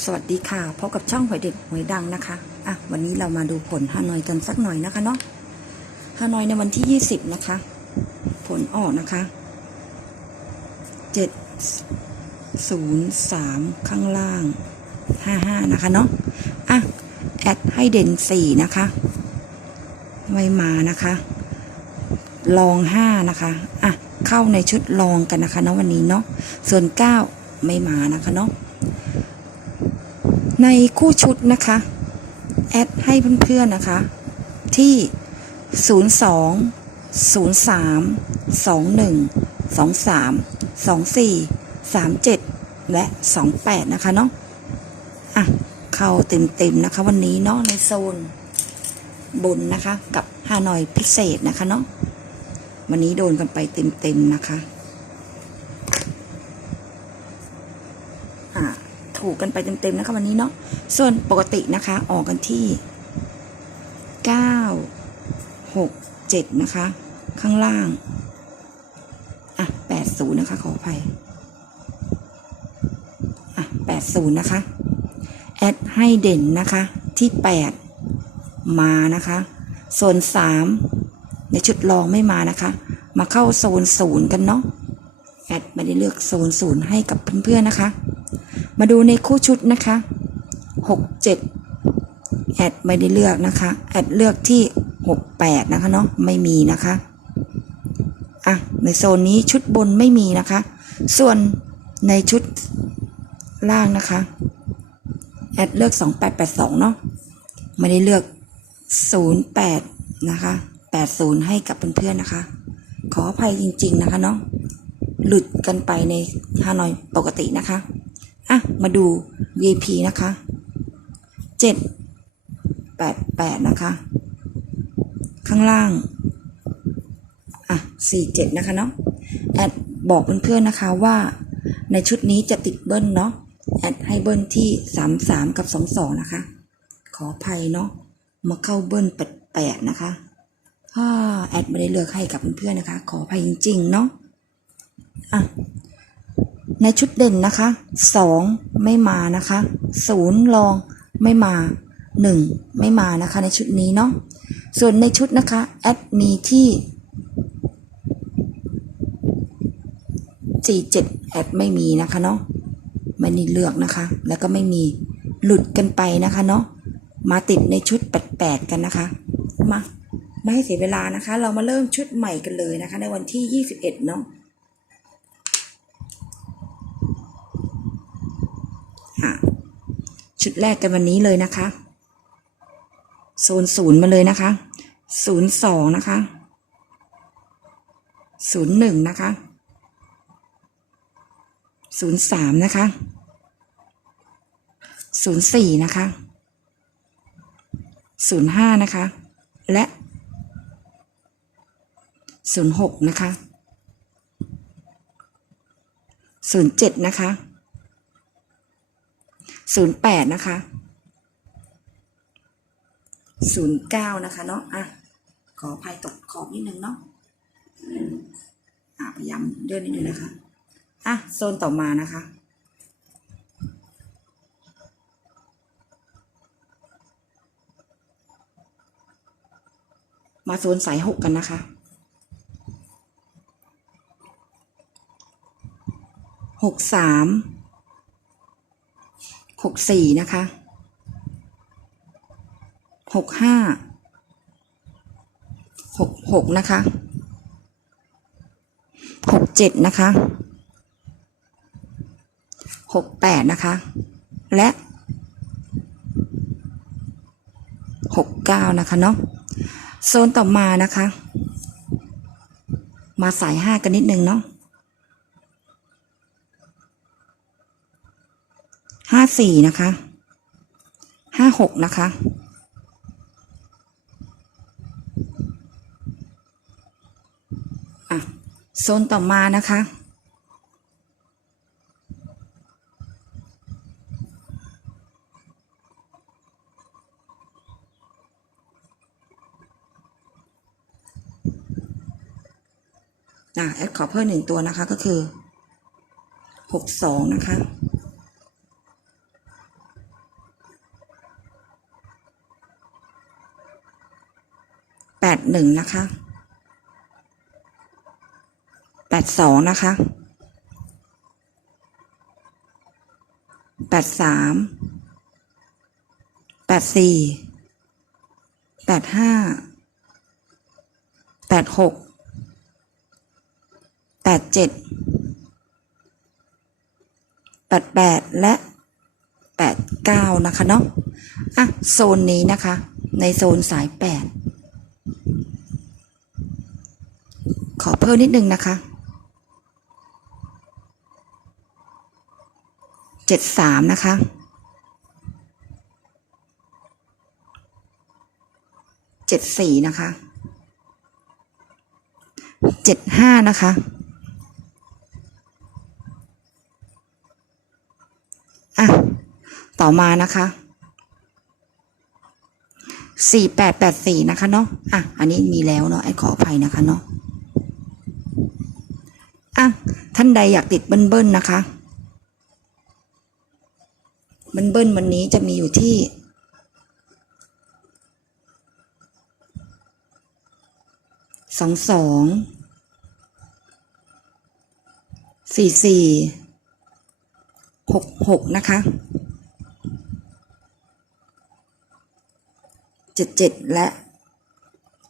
สวัสดีค่ะพบกับช่องหวยเด็ดหวยดังนะคะอะวันนี้เรามาดูผลฮานอยกันสักหน่อยนะคะเนาะฮานอยในวันที่20นะคะ ผลออกนะคะ703ข้างล่าง55นะคะเนาะอะแอดให้เด่น4นะคะไม่มานะคะลอง5นะคะอะเข้าในชุดลองกันนะคะเนาะวันนี้เนาะส่วน9ไม่มานะคะเนาะ ในคู่ชุดนะคะ แอดให้เพื่อนๆนะคะ ที่ 02 03 21 23 24 37 และ 28 นะคะเนาะอะ เข้าเต็มๆนะคะ วันนี้เนาะในโซนบนนะคะ กับฮานอยพิเศษนะคะเนาะวันนี้โดนกันไปเต็มๆนะคะ อ่า ถูกกันไปเต็มๆนะคะวันนี้เนาะส่วนปกตินะคะออกกันที่ 9 6 7 นะคะ ข้างล่าง อะ 80 นะคะ ขออภัย อะ 80 นะคะ แอดให้เด่นนะคะ ที่ 8 มานะคะโซน3 ในชุดรองไม่มานะคะ มาเข้าโซน0กันเนาะแอดไม่ได้เลือกโซน0ให้กับเพื่อนๆนะคะ มาดูในคู่ชุดนะคะหกเจ็ดแอดไม่ได้เลือกนะคะ แอดเลือกที่หกแปดนะคะเนาะ ไม่มีนะคะ อะ ในโซนนี้ชุดบนไม่มีนะคะ ส่วนในชุดล่างนะคะ แอดเลือกสองแปดแปดสองเนาะ ไม่ได้เลือกศูนย์แปดนะคะแปดศูนย์ให้กับเพื่อนๆนะคะ ขออภัยจริงๆนะคะเนาะ หลุดกันไปในฮานอยปกตินะคะ อะ มาดู vp นะคะเจ็ดแปดแปดนะคะ ข้างล่าง อะสี่เจ็ดนะคะเนาะ แอดบอกเพื่อนๆนะคะว่าในชุดนี้จะติดเบิ้ลเนาะ แอดให้เบิ้ลที่สามสามกับสองสองนะคะ ขออภัยเนาะ มาเข้าเบิ้ลแปดแปดนะคะอ่าแอดไม่ได้เลือกให้กับเพื่อนๆนะคะ ขออภัยจริงๆเนาะ อะ ในชุดเด่นนะคะสองไม่มานะคะศูนย์รองไม่มาหนึ่งไม่มานะคะในชุดนี้เนาะส่วนในชุดนะคะแอดมีที่สี่เจ็ดแอดไม่มีนะคะเนาะไม่ได้เลือกนะคะ แล้วก็ไม่มีหลุดกันไปนะคะเนาะมาติดในชุดแปดแปดกันนะคะ มาไม่ให้เสียเวลานะคะ เรามาเริ่มชุดใหม่กันเลยนะคะ ในวันที่ยี่สิบเอ็ดเนาะ อะชุดแรกกันวันนี้เลยนะคะโซนศูนย์มาเลยนะคะศูนย์สองนะคะศูนย์หนึ่งนะคะศูนย์สามนะคะศูนย์สี่นะคะศูนย์ห้านะคะ และศูนย์หกนะคะศูนย์เจ็ดนะคะ ศูนย์แปดนะคะศูนย์เก้านะคะเนาะอะขออภัยตกขอบนิดนึงเนาะอะพยายามเดินนิดนึงนะคะอะโซนต่อมานะคะมาโซนสายหกกันนะคะหกสาม หกสี่นะคะหกห้าหกหกนะคะหกเจ็ดนะคะหกแปดนะคะ และหกเก้านะคะเนาะโซนต่อมานะคะ มาสายห้ากันนิดนึงเนาะ ห้าสี่นะคะห้าหกนะคะอะโซนต่อมานะคะอะแอดขอเพิ่มหนึ่งตัวนะคะก็คือหกสองนะคะ ด หนึ่งนะคะแปดสองนะคะแปดสามแปดสี่แปดห้าแปดหกแปดเจ็ดแปดแปดและแปดเก้านะคะเนาะอะโซนนี้นะคะ ในโซนสายแปด ขอ เพิ่มนิดนึงนะคะเจ็ดสามนะคะเจ็ดสี่นะคะเจ็ดห้านะคะอะต่อมานะคะสี่แปดแปดสี่นะคะเนาะอะอันนี้มีแล้วเนาะไอ้ขออภัยนะคะเนาะ อะท่านใดอยากติดเบิ้ลๆนะคะ เบิ้ลๆวันนี้จะมีอยู่ที่สองสองสี่สี่หกหกนะคะเจ็ดเจ็ดและ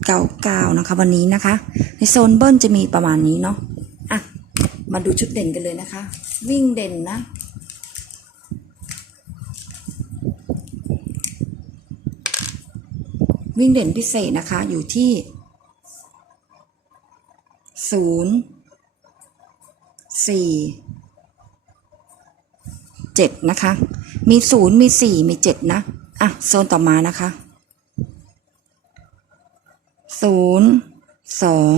เก้าเก้านะคะ วันนี้นะคะ ในโซนเบิ้ลจะมีประมาณนี้เนาะ มาดูชุดเด่นกันเลยนะคะ วิ่งเด่นนะ วิ่งเด่นพิเศษนะคะ อยู่ที่ศูนย์สี่เจ็ดนะคะ มีศูนย์มีสี่มีเจ็ดนะ อะ โซนต่อมานะคะศูนย์สอง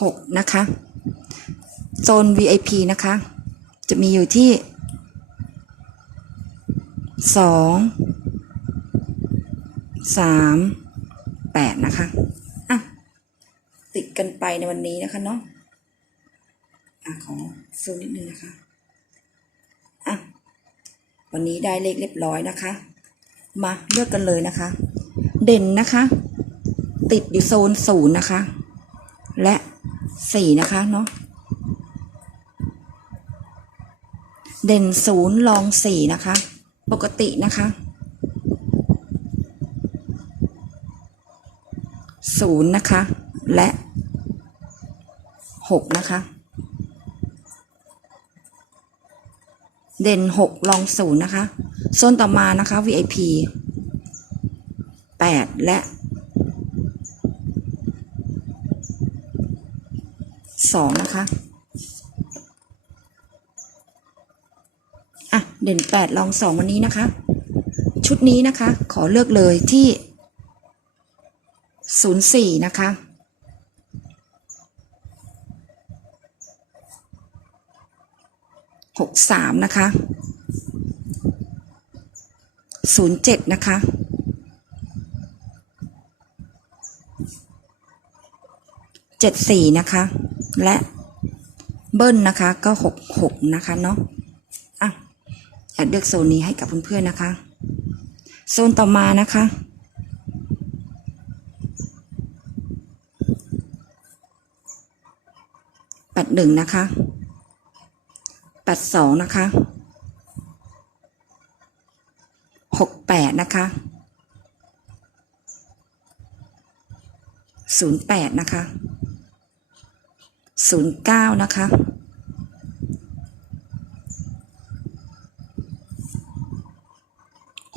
หกนะคะ โซน VIP นะคะ จะมีอยู่ที่สองสามแปดนะคะ อะ ติดกันไปในวันนี้นะคะเนาะอะขอซูมนิดนึงนะคะ อะ วันนี้ได้เลขเรียบร้อยนะคะ มาเลือกกันเลยนะคะ เด่นนะคะ ติดอยู่โซนศูนย์นะคะ และสี่นะคะเนาะ เด่นศูนย์ลองสี่นะคะ ปกตินะคะศูนย์นะคะ และหกนะคะ เด่นหกลองศูนย์นะคะโซนต่อมานะคะ VIP แปดและสองนะคะ อะ เด่นแปดลองสองวันนี้นะคะ ชุดนี้นะคะ ขอเลือกเลยที่ศูนย์สี่นะคะหกสามนะคะศูนย์เจ็ดนะคะเจ็ดสี่นะคะ และเบิ้ลนะคะก็หกหกนะคะเนาะ อยากเลือกโซนนี้ให้กับเพื่อนๆนะคะ โซนต่อมานะคะแปดหนึ่งนะคะแปดสองนะคะหกแปดนะคะศูนย์แปดนะคะศูนย์เก้านะคะ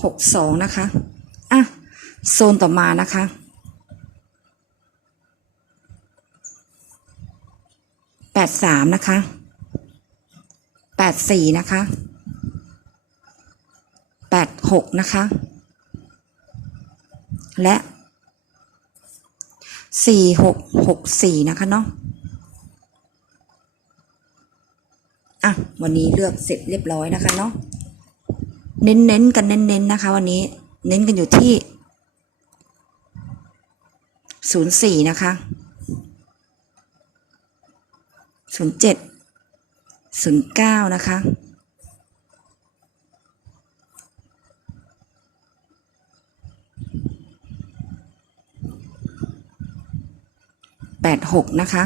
หกสองนะคะ อะ โซนต่อมานะคะ แปดสามนะคะ แปดสี่นะคะ แปดหกนะคะ และสี่หกหกสี่นะคะเนาะอะ วันนี้เลือกเสร็จเรียบร้อยนะคะเนาะ เน้นๆกันเน้นๆนะคะ วันนี้เน้นกันอยู่ที่ศูนย์สี่นะคะศูนย์เจ็ดศูนย์เก้านะคะแปดหกนะคะ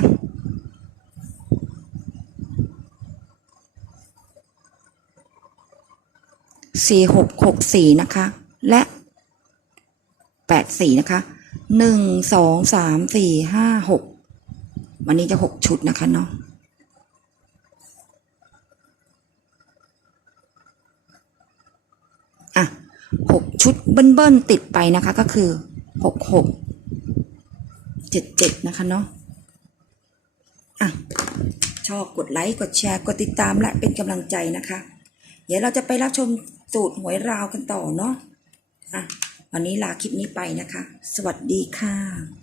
สี่หกหกสี่นะคะ และแปดสี่นะคะหนึ่งสองสามสี่ห้าหกวันนี้จะหกชุดนะคะเนาะอะหกชุดเบิ้ลๆติดไปนะคะก็คือหกหกเจ็ดเจ็ดนะคะเนาะอะชอบกดไลค์ กดแชร์ กดติดตามและเป็นกำลังใจนะคะ ดี๋ยวเราจะไปรับชมสูตรหวยราวกันต่อเนาะอะวันนี้ลาคลิปนี้ไปนะคะ สวัสดีค่ะ